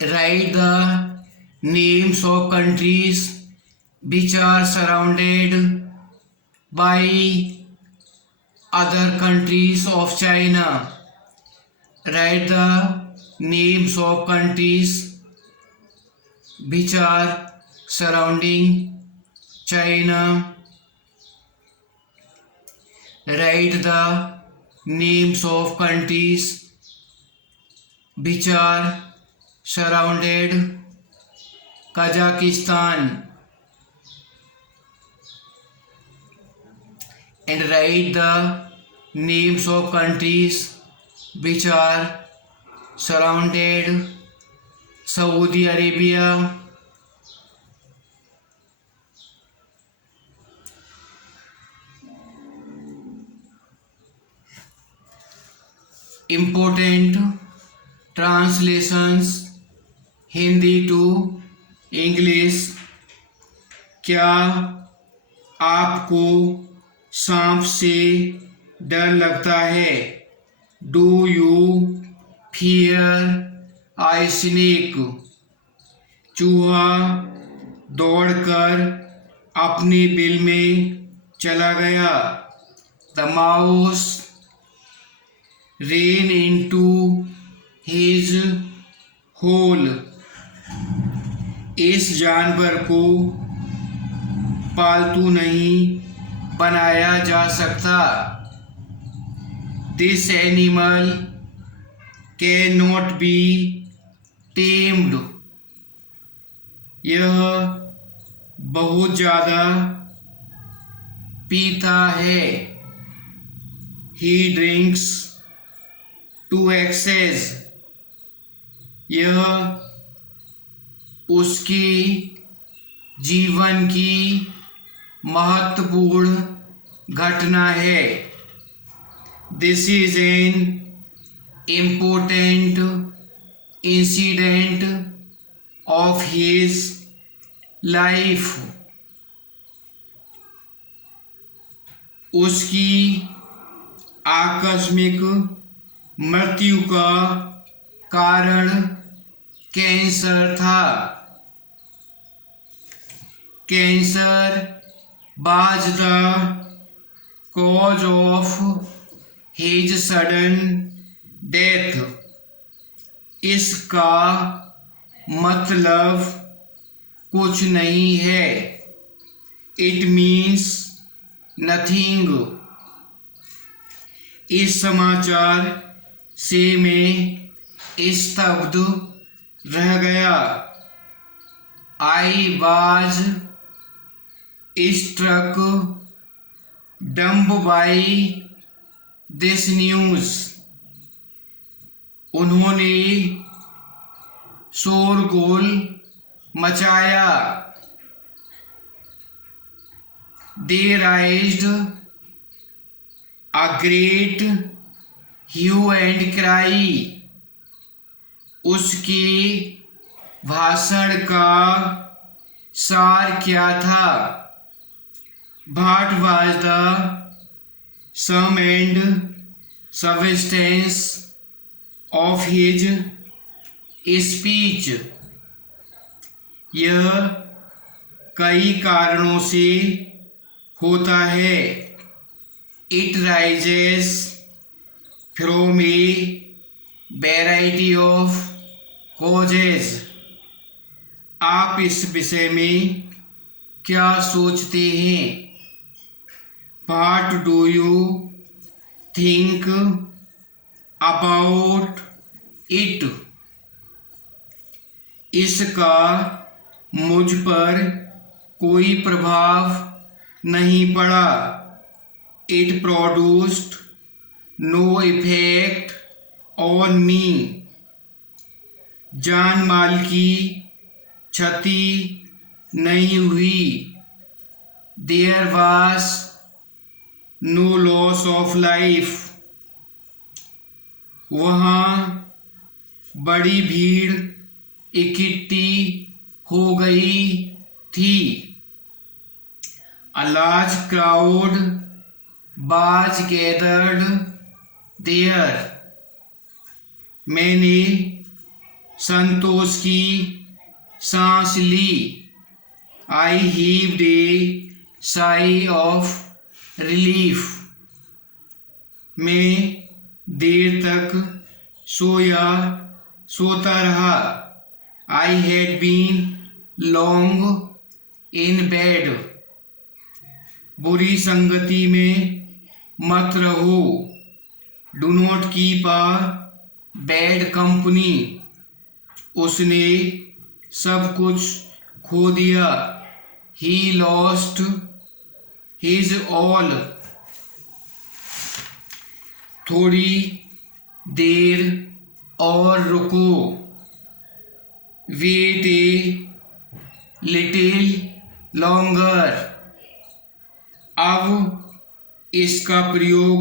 Write the names of countries which are surrounded by other countries of China. Write the names of countries which are surrounding China. Write the names of countries which are surrounded Kazakhstan, and write the names of countries which are surrounded Saudi Arabia. Important translations Hindi to English. क्या आपको सांप से डर लगता है? Do you fear I snake? चूहा दौड़कर अपने बिल में चला गया। The mouse ran into his hole. इस जानवर को पालतू नहीं बनाया जा सकता। This animal can not be tamed. यह बहुत ज़्यादा पीता है। He drinks to excess. यह उसकी जीवन की महत्वपूर्ण घटना है। This is an important incident of his life. उसकी आकस्मिक मृत्यु का कारण कैंसर था। Cancer was the cause of his sudden death. इसका मतलब कुछ नहीं है। It means nothing. इस समाचार से मैं स्तब्ध रह गया। I was struck dumb by this news. उन्होंने शोरगुल मचाया। They raised a great hue and cry. उसके भाषण का सार क्या था? What was the sum and substance of his speech? यह कई कारणों से होता है। It rises from a variety of causes. आप इस विषय में क्या सोचते हैं? What do you think about it? इसका मुझ पर कोई प्रभाव नहीं पड़ा। It produced no effect on me. जान माल की क्षति नहीं हुई। There was no loss of life. वहाँ बड़ी भीड़ इकट्ठी हो गई थी। A large crowd was gathered there. मैंने संतोष की सांस ली। I heaved a sigh of relief. मैं देर तक सोता रहा। I had been long in bed. बुरी संगति में मत रहो। Do not keep a bad company. उसने सब कुछ खो दिया। He lost his all. थोड़ी देर और रुको। Wait a little longer. अब इसका प्रयोग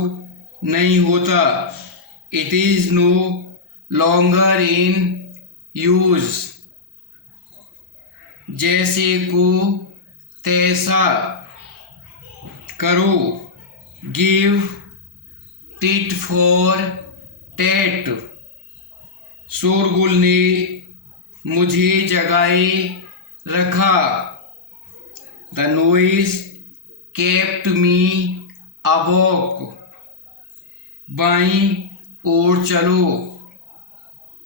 नहीं होता। It is no longer in use. जैसे को तैसा करो। Give tit for tat. शोरगुल ने मुझे जगाए रखा। The noise kept me awake. बाईं ओर चलो।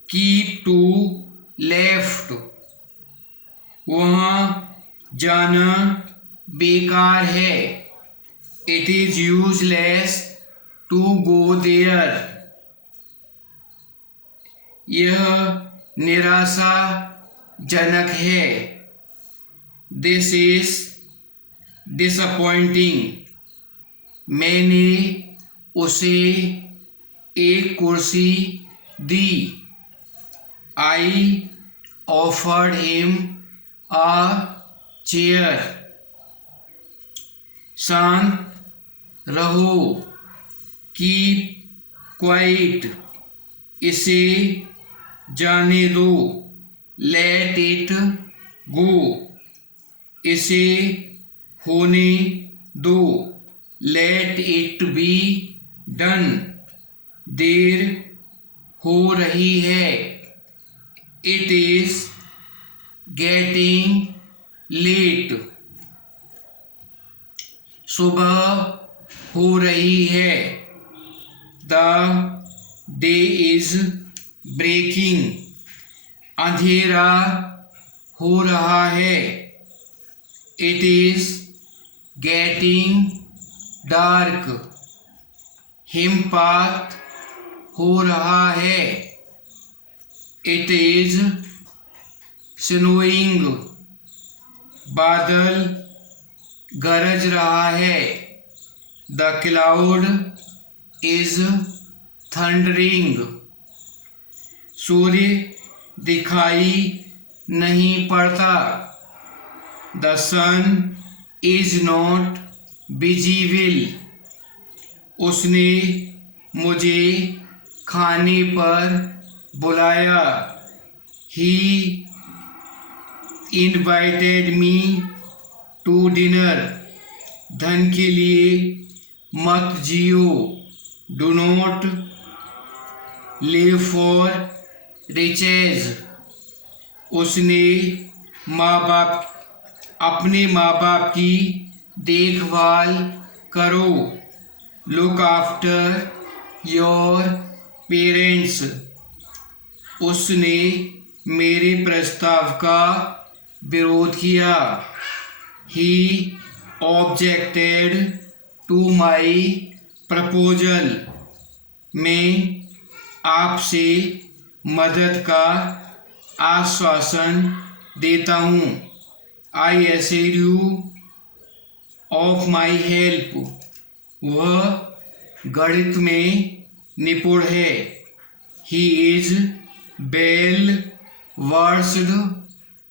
Keep to left. वहाँ जाना बेकार है। It is useless to go there. यह निराशाजनक है। This is disappointing. मैंने उसे एक कुर्सी दी। I offered him a chair. शांत रहो। Keep quiet. इसे जाने दो। Let it go. इसे होने दो। Let it be done. देर हो रही है। It is getting late. सुबह हो रही है। The day is breaking. अंधेरा हो रहा है। It is getting dark. हिमपात हो रहा है। It is snowing. बादल गरज रहा है। The cloud is thundering. सूर्य दिखाई नहीं पड़ता। The sun is not visible. उसने मुझे खाने पर बुलाया। He invited me to dinner. धन के लिए मत जियो। Do not live for riches. उसने अपने माँ बाप की देखभाल करो। Look after your parents. उसने मेरे प्रस्ताव का विरोध किया। He objected to my proposal. मैं आपसे मदद का आश्वासन देता हूँ। I assure you of my help. वह गणित में निपुण है। He is well versed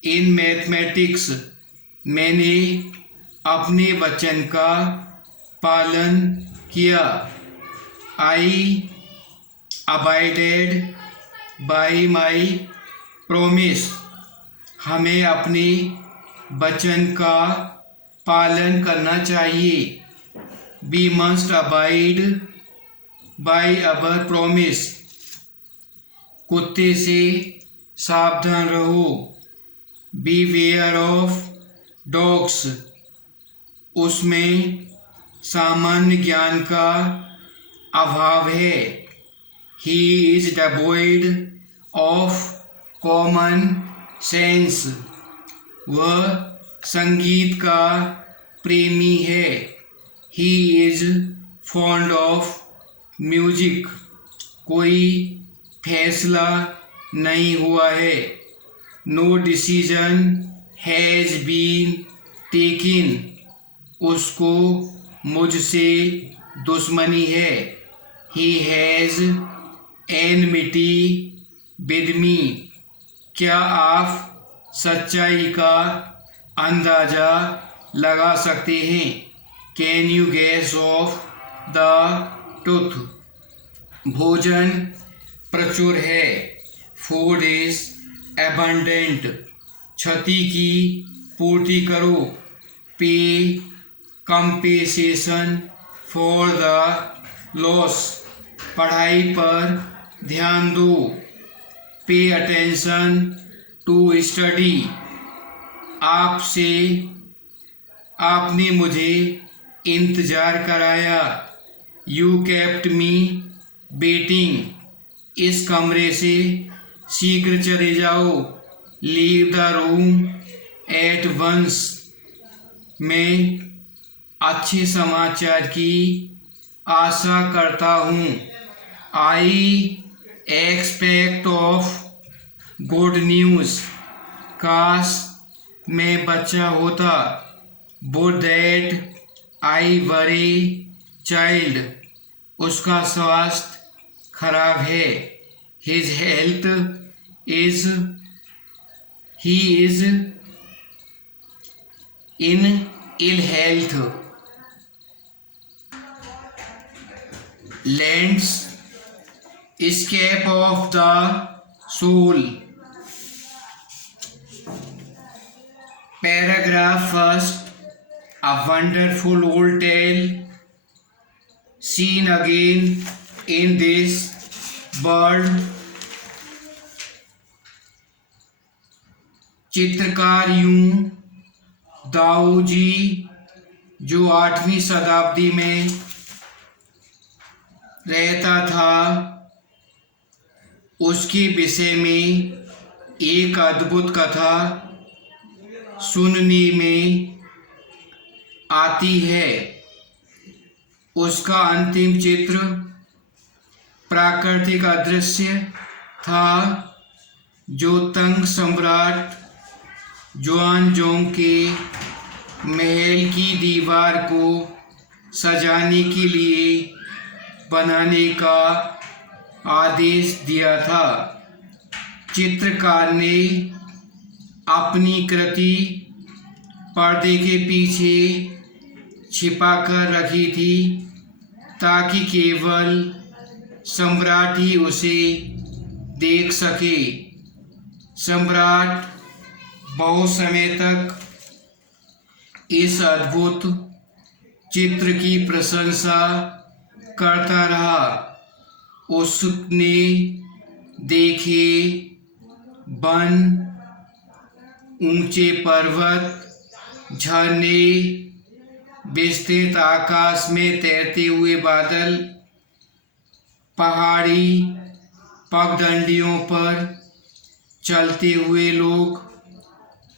in mathematics. मैंने अपने वचन का पालन किया। I abided by my promise. हमें अपने वचन का पालन करना चाहिए। We must abide by our promise. कुत्ते से सावधान रहो। बीवेयर ऑफ डॉग्स, उसमें सामान्य ज्ञान का अभाव है। He is devoid of common sense, वह संगीत का प्रेमी है। He is fond of music, कोई फैसला नहीं हुआ है। No decision has been taken, उसको मुझसे दुश्मनी है। He has enmity with me, क्या आप सच्चाई का अंदाजा लगा सकते हैं? Can you guess of the truth, भोजन प्रचुर है। फूड इज एबंडेंट, क्षति की पूर्ति करो। पे कंपेसेशन फॉर द लॉस, पढ़ाई पर ध्यान दो। पे अटेंशन टू स्टडी, आपने मुझे इंतजार कराया। यू केप्ट मी वेटिंग, इस कमरे से शीघ्र चले जाओ। Leave the room at once, मैं अच्छे समाचार की आशा करता हूँ। I expect of good news, काश मैं बच्चा होता। Would that I were child, उसका स्वास्थ्य खराब है। His health is, he is in ill health. Lands escape of the soul, paragraph first, a wonderful old tale seen again in this world। चित्रकार यूं दाऊ जी, जो 8वीं शताब्दी में रहता था, उसके विषय में एक अद्भुत कथा सुनने में आती है। उसका अंतिम चित्र प्राकृतिक अदृश्य था, जो तंग सम्राट जुआनजोंग के महल की दीवार को सजाने के लिए बनाने का आदेश दिया था। चित्रकार ने अपनी कृति पर्दे के पीछे छिपा कर रखी थी, ताकि केवल सम्राट ही उसे देख सके। सम्राट बहुत समय तक इस अद्भुत चित्र की प्रशंसा करता रहा। उसने देखे वन, ऊंचे पर्वत, झरने, विस्तृत आकाश में तैरते हुए बादल, पहाड़ी पगडंडियों पर चलते हुए लोग,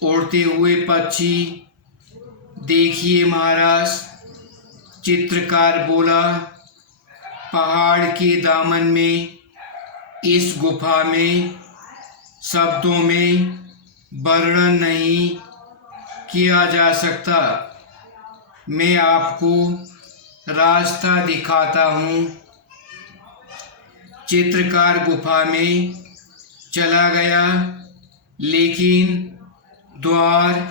उड़ते हुए पक्षी। देखिए महाराज, चित्रकार बोला, पहाड़ के दामन में, इस गुफा में शब्दों में वर्णन नहीं किया जा सकता। मैं आपको रास्ता दिखाता हूँ। चित्रकार गुफा में चला गया, लेकिन द्वार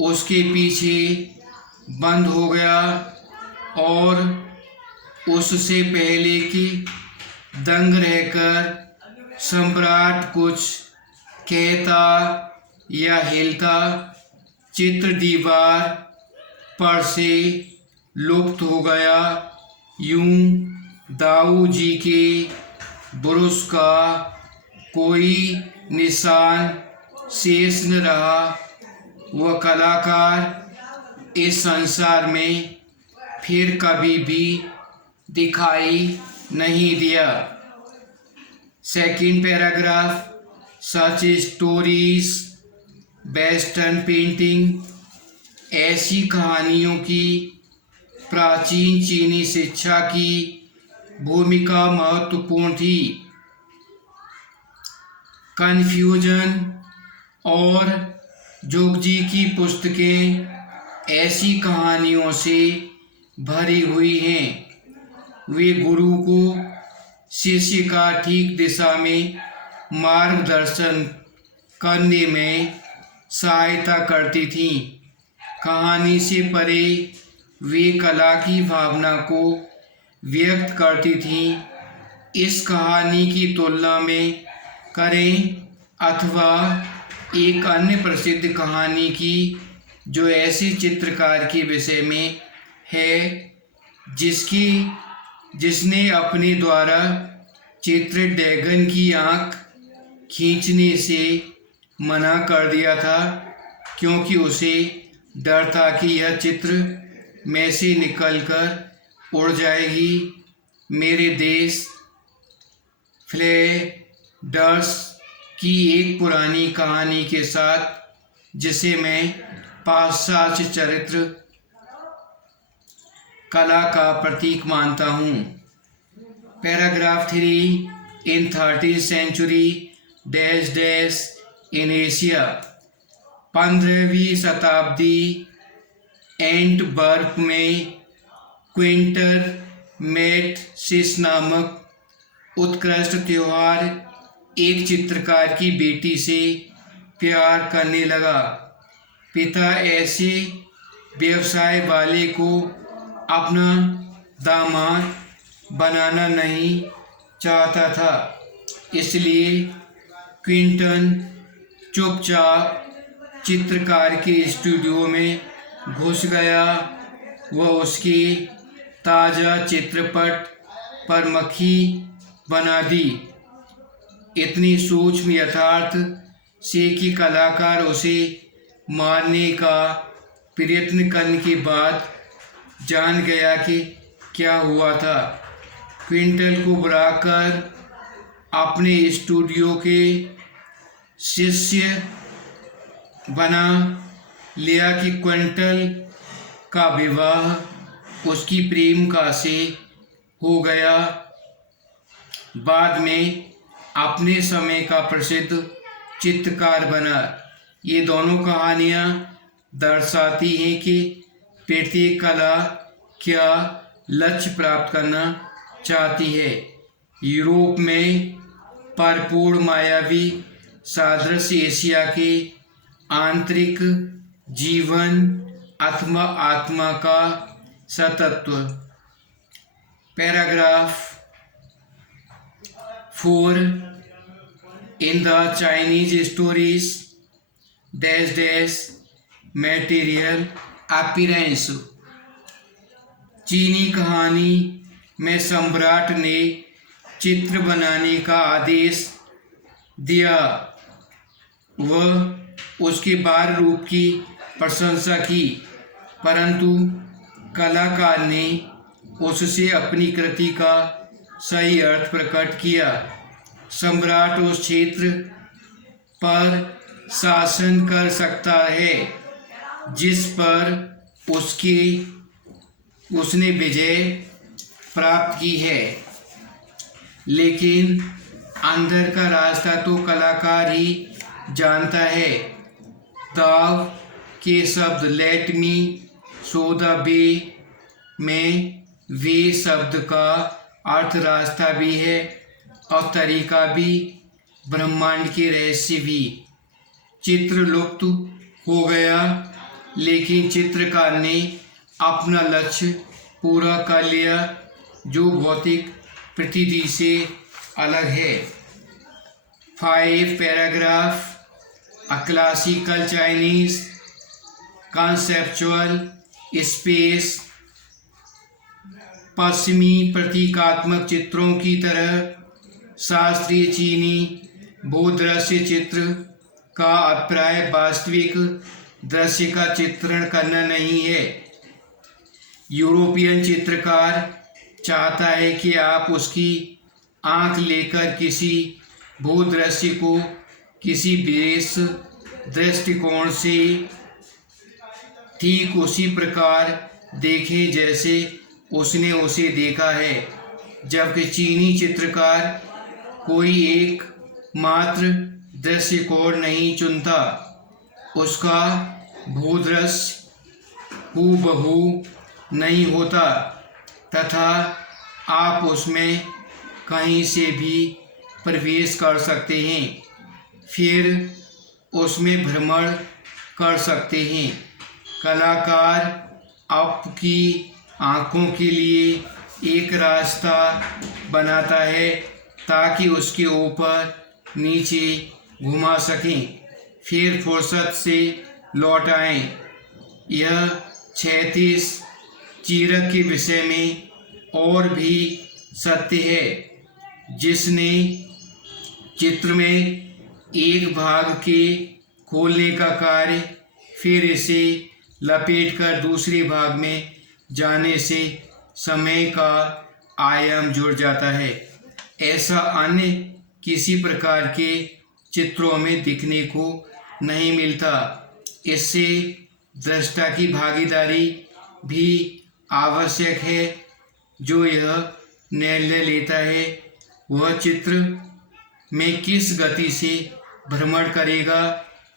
उसके पीछे बंद हो गया और उससे पहले कि दंग रहकर सम्राट कुछ कहता या हिलता, चित्र दीवार पर से लुप्त हो गया। यूं दाऊ जी के ब्रुश का कोई निशान शेष न रहा। वह कलाकार इस संसार में फिर कभी भी दिखाई नहीं दिया। Second paragraph, such stories western painting, ऐसी कहानियों की प्राचीन चीनी शिक्षा की भूमिका महत्वपूर्ण थी। कन्फ्यूजन और जोगजी की पुस्तकें ऐसी कहानियों से भरी हुई हैं। वे गुरु को शिष्य का ठीक दिशा में मार्गदर्शन करने में सहायता करती थीं। कहानी से परे वे कला की भावना को व्यक्त करती थीं। इस कहानी की तुलना में करें अथवा एक अन्य प्रसिद्ध कहानी की जो ऐसे चित्रकार के विषय में है जिसने अपने द्वारा चित्रित ड्रैगन की आँख खींचने से मना कर दिया था, क्योंकि उसे डर था कि यह चित्र में से निकलकर उड़ जाएगी। मेरे देश फ्लेंडर्स की एक पुरानी कहानी के साथ, जिसे मैं पाश्चात्य चरित्र कला का प्रतीक मानता हूँ। Paragraph 3, in 13th century dash dash in Asia. 15वीं शताब्दी एंटवर्प में क्विंटर मैटसिस नामक उत्कृष्ट त्योहार एक चित्रकार की बेटी से प्यार करने लगा। पिता ऐसे व्यवसाय वाले को अपना दामाद बनाना नहीं चाहता था, इसलिए क्विंटन चुपचाप चित्रकार के स्टूडियो में घुस गया। वह उसके ताज़ा चित्रपट पर मक्खी बना दी, इतनी सूक्ष्म यथार्थ से कि कलाकार उसे मारने का प्रयत्न करने के बाद जान गया कि क्या हुआ था। क्विंटल को बुलाकर अपने स्टूडियो के शिष्य बना लिया कि क्विंटल का विवाह उसकी प्रेमिका से हो गया। बाद में अपने समय का प्रसिद्ध चित्रकार बना। ये दोनों कहानियाँ दर्शाती हैं कि प्रत्येक कला क्या लक्ष्य प्राप्त करना चाहती है। यूरोप में परिपूर्ण मायावी सादृश्य एशिया के आंतरिक जीवन अथवा आत्मा का सतत्व। Paragraph 4, in the Chinese stories dash dash material appearance. चीनी कहानी में सम्राट ने चित्र बनाने का आदेश दिया। वह उसके बाहर रूप की प्रशंसा की, परंतु कलाकार ने उससे अपनी कृति का सही अर्थ प्रकट किया। सम्राट उस क्षेत्र पर शासन कर सकता है जिस पर उसने विजय प्राप्त की है, लेकिन अंदर का रास्ता तो कलाकार ही जानता है। दाव के शब्द let me show the way में वे शब्द का अर्थ रास्ता भी है और तरीका भी, ब्रह्मांड के रहस्य भी। चित्र लुप्त हो गया, लेकिन चित्रकार ने अपना लक्ष्य पूरा कर लिया, जो भौतिक प्रतीति से अलग है। 5 paragraph, a classical Chinese conceptual space. पश्चिमी प्रतीकात्मक चित्रों की तरह शास्त्रीय चीनी भूदृश्य चित्र का अभिप्राय वास्तविक दृश्य का चित्रण करना नहीं है। यूरोपियन चित्रकार चाहता है कि आप उसकी आंख लेकर किसी भूदृश्य को किसी विशेष दृष्टिकोण से ठीक उसी प्रकार देखें जैसे उसने उसे देखा है, जबकि चीनी चित्रकार कोई एक मात्र दृष्टिकोण नहीं चुनता। उसका भूदृश्य हूबहू नहीं होता तथा आप उसमें कहीं से भी प्रवेश कर सकते हैं, फिर उसमें भ्रमण कर सकते हैं। कलाकार आपकी आँखों के लिए एक रास्ता बनाता है ताकि उसके ऊपर नीचे घुमा सकें, फिर फुर्सत से लौट आएं। यह 36 चीरक के विषय में और भी सत्य है, जिसने चित्र में एक भाग के खोलने का कार्य फिर इसे लपेटकर दूसरे भाग में जाने से समय का आयाम जुड़ जाता है। ऐसा अन्य किसी प्रकार के चित्रों में दिखने को नहीं मिलता। इससे दृष्टा की भागीदारी भी आवश्यक है, जो यह निर्णय लेता है वह चित्र में किस गति से भ्रमण करेगा।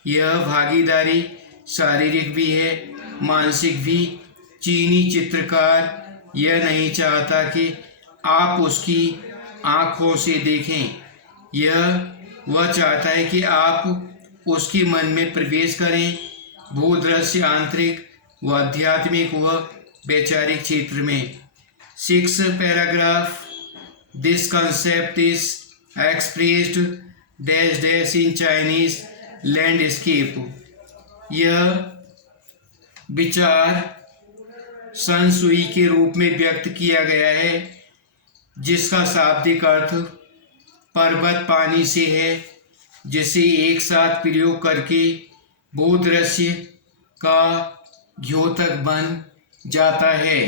यह भागीदारी शारीरिक भी है, मानसिक भी। चीनी चित्रकार यह नहीं चाहता कि आप उसकी आँखों से देखें, यह वह चाहता है कि आप उसके मन में प्रवेश करें, भूदृश्य आंतरिक व आध्यात्मिक व वैचारिक क्षेत्र में। 6th paragraph. This concept is expressed dash dash in Chinese landscape. यह विचार संसुई के रूप में व्यक्त किया गया है, जिसका शाब्दिक अर्थ पर्वत पानी से है, जिसे एक साथ प्रयोग करके भूदृश्य का द्योतक बन जाता है।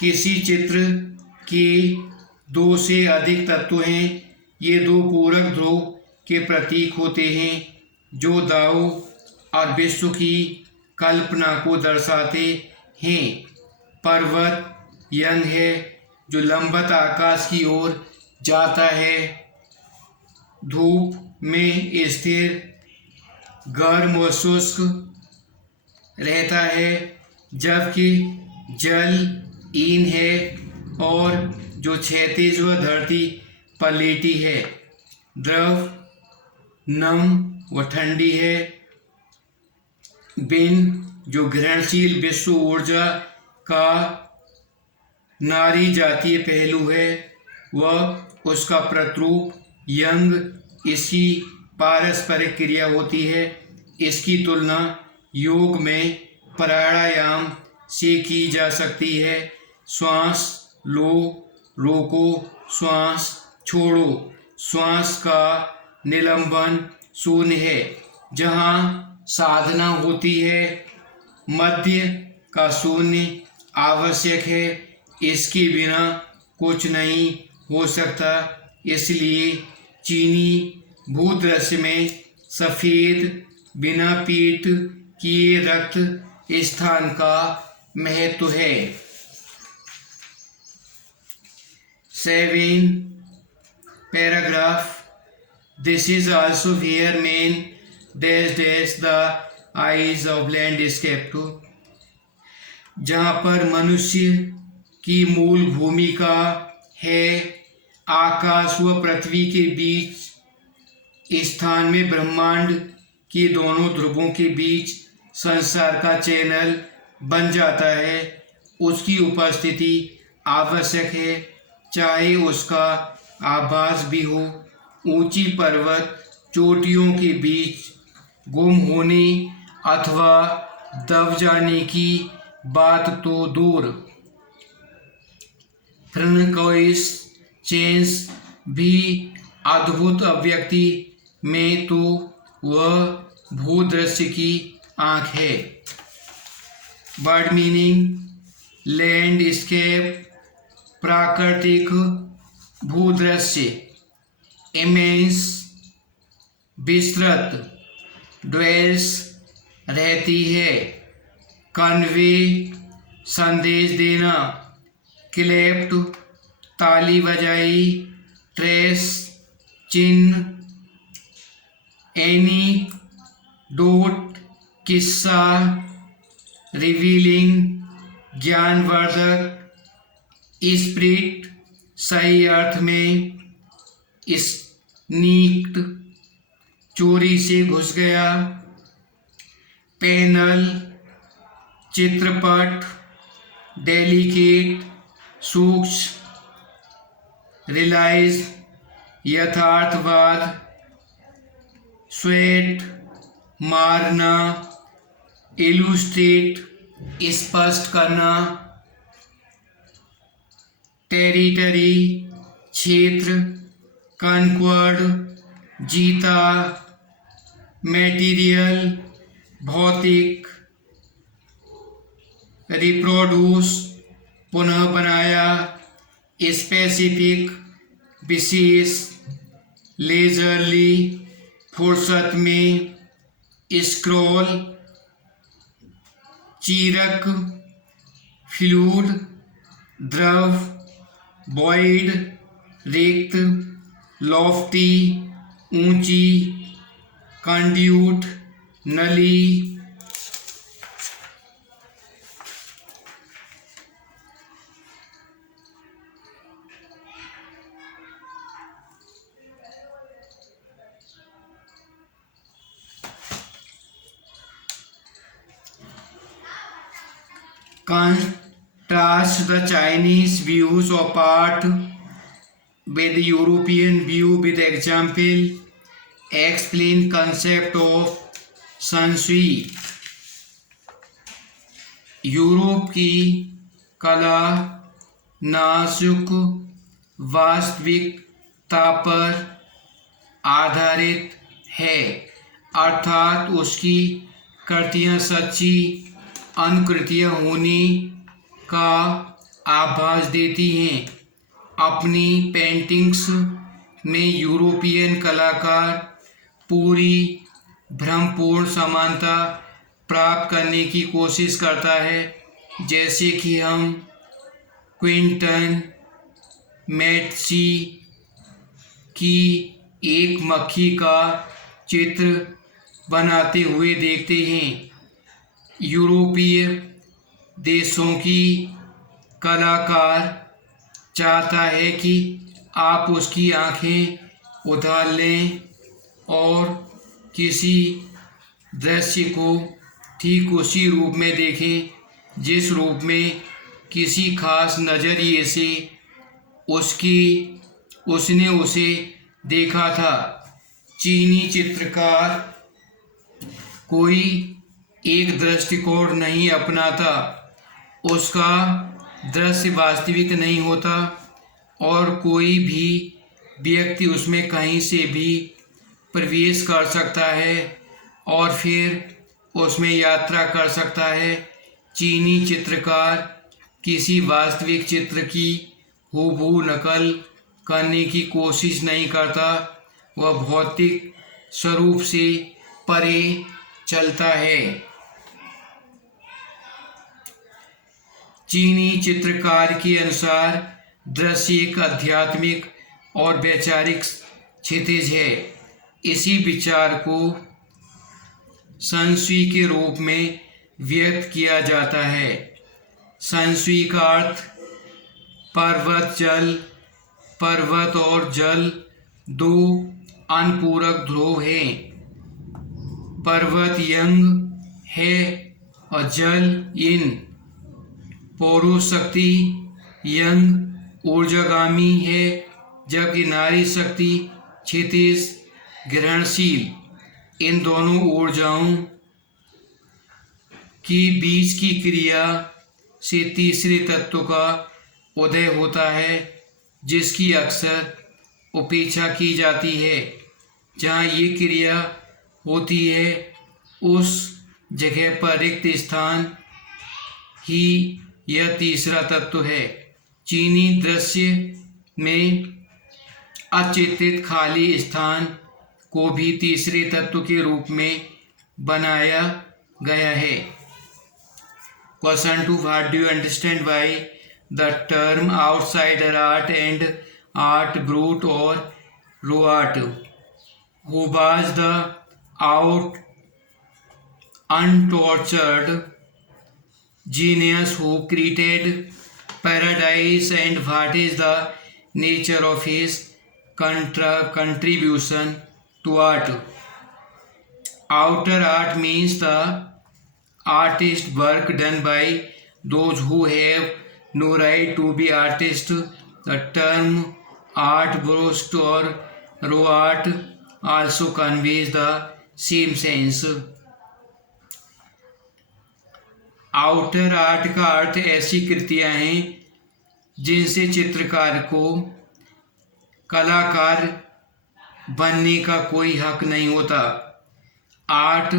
किसी चित्र के 2 से अधिक तत्व हैं। ये 2 पूरक ध्रुव के प्रतीक होते हैं, जो दाओ और विश्व की कल्पना को दर्शाते हैं। पर्वत यंग है, जो लंबवत आकाश की ओर जाता है, धूप में स्थिर, गर्म व शुष्क रहता है, जबकि जल ईन है और जो क्षैतिज व धरती पर लेटी है। द्रव नम व ठंडी है। बिन जो ग्रहणशील विश्व ऊर्जा का नारी जातीय पहलू है, वह उसका प्रतिरूप यंग। इसकी पारस्परिक क्रिया होती है। इसकी तुलना योग में प्राणायाम से की जा सकती है। श्वास लो, रोको, श्वास छोड़ो। श्वास का निलंबन शून्य है, जहाँ साधना होती है। मध्य का शून्य आवश्यक है, इसके बिना कुछ नहीं हो सकता। इसलिए चीनी भूदृश्य में सफ़ेद बिना पीट किए रक्त स्थान का महत्व है। 7 paragraph. This is also where men dash the eyes of landscape, जहाँ पर मनुष्य की मूल भूमिका है। आकाश व पृथ्वी के बीच स्थान में ब्रह्मांड के दोनों ध्रुवों के बीच संसार का चैनल बन जाता है। उसकी उपस्थिति आवश्यक है, चाहे उसका आभास भी हो। ऊंची पर्वत चोटियों के बीच गुम होने अथवा दब जाने की बात तो दूर, फ्रनकोइस चेंस भी अद्भुत अभिव्यक्ति में तो वह भूदृश्य की आँख है। वर्ड मीनिंग: लैंडस्केप प्राकृतिक भूदृश्य, इमेंस विस्तृत, ड्वेल्स रहती है, कन्वे संदेश देना, क्लेप्ट ताली बजाई, ट्रेस चिन्ह, एनीडोट किस्सा, रिवीलिंग ज्ञानवर्धक, स्पिरिट सही अर्थ में, स्नीक्ड चोरी से घुस गया, पैनल चित्रपट, डेलिकेट सूक्ष्म, रियलाइज यथार्थवाद, स्वेट मारना, इलुस्ट्रेट स्पष्ट करना, टेरिटरी क्षेत्र, कॉन्क्वर्ड जीता, मटेरियल भौतिक, रिप्रोड्यूस पुनः बनाया, स्पेसिफिक विशेष, लेजरली फुर्सत में, स्क्रॉल चीरक, फ्लूइड द्रव, वॉइड रिक्त, लॉफ्टी ऊंची, कंड्यूट नली, contrast the Chinese views of art with European view with example, explain concept of संस्वी। यूरोप की कला नाजुक वास्तविकता पर आधारित है, अर्थात उसकी कृतियाँ सच्ची अनुकृतियाँ होने का आभास देती हैं। अपनी पेंटिंग्स में यूरोपियन कलाकार पूरी भ्रमपूर्ण समानता प्राप्त करने की कोशिश करता है, जैसे कि हम क्विंटन मैट्सी की एक मक्खी का चित्र बनाते हुए देखते हैं। यूरोपीय देशों की कलाकार चाहता है कि आप उसकी आंखें उधार लें और किसी दृश्य को ठीक उसी रूप में देखें जिस रूप में किसी खास नज़रिए से उसने उसे देखा था। चीनी चित्रकार कोई एक दृष्टिकोण नहीं अपनाता, उसका दृश्य वास्तविक नहीं होता और कोई भी व्यक्ति उसमें कहीं से भी प्रवेश कर सकता है और फिर उसमें यात्रा कर सकता है। चीनी चित्रकार किसी वास्तविक चित्र की हूबहू नकल करने की कोशिश नहीं करता, वह भौतिक स्वरूप से परे चलता है। चीनी चित्रकार के अनुसार दृश्य एक आध्यात्मिक और वैचारिक क्षितिज है। इसी विचार को संस्वी के रूप में व्यक्त किया जाता है। संस्वी का अर्थ पर्वत और जल दो अनपूरक ध्रुव हैं। पर्वत यंग है और जल इन। पौरुष शक्ति यंग ऊर्जागामी है, जबकि नारी शक्ति क्षितिज ग्रहणशील। इन दोनों ऊर्जाओं की बीच की क्रिया से तीसरे तत्व का उदय होता है, जिसकी अक्सर उपेक्षा की जाती है। जहाँ ये क्रिया होती है उस जगह पर रिक्त स्थान ही यह तीसरा तत्व है। चीनी दृश्य में अचित्रित खाली स्थान को भी तीसरे तत्व के रूप में बनाया गया है। Question 2. What do you understand by the term outsider art and art brut or raw art? Who was the untortured genius who created paradise, and what is the nature of his contribution to art? Outer art means the artist work done by those who have no right to be artists. The term art brut or raw art also conveys the same sense. Outer art का अर्थ ऐसी कृतियां हैं जिनसे चित्रकार को कलाकार बनने का कोई हक नहीं होता। आर्ट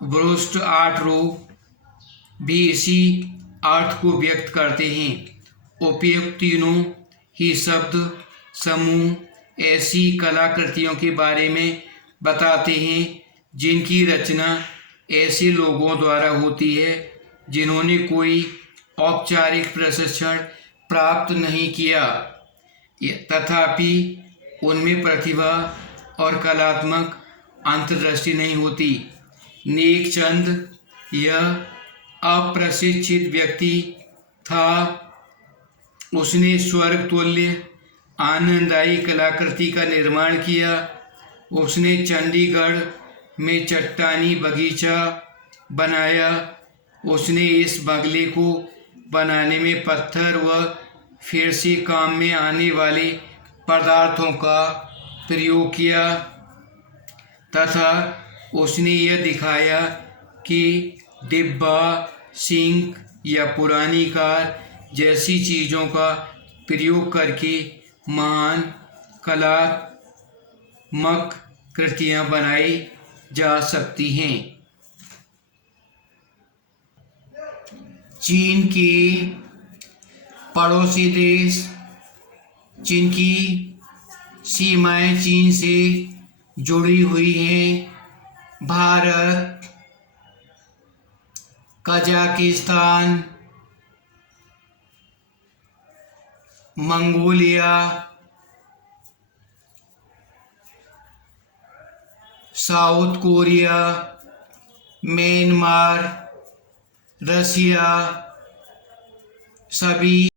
ब्रूट आर्ट रो भी इसी अर्थ को व्यक्त करते हैं। उपयुक्त तीनों ही शब्द समूह ऐसी कलाकृतियों के बारे में बताते हैं जिनकी रचना ऐसे लोगों द्वारा होती है जिन्होंने कोई औपचारिक प्रशिक्षण प्राप्त नहीं किया, तथापि उनमें प्रतिभा और कलात्मक अंतर्दृष्टि नहीं होती। नेकचंद यह अप्रशिक्षित व्यक्ति था। उसने स्वर्ग तुल्य आनंददायी कलाकृति का निर्माण किया। उसने चंडीगढ़ में चट्टानी बगीचा बनाया। उसने इस बगले को बनाने में पत्थर व फिर से काम में आने वाले पदार्थों का प्रयोग किया तथा उसने यह दिखाया कि डिब्बा, सिंक या पुरानी कार जैसी चीज़ों का प्रयोग करके महान कलात्मक कृतियाँ बनाई जा सकती हैं। चीन के पड़ोसी देश जिनकी सीमाएं चीन से जुड़ी हुई हैं, Bharat, Kazakhstan, Mongolia, South Korea, Myanmar, Russia, सभी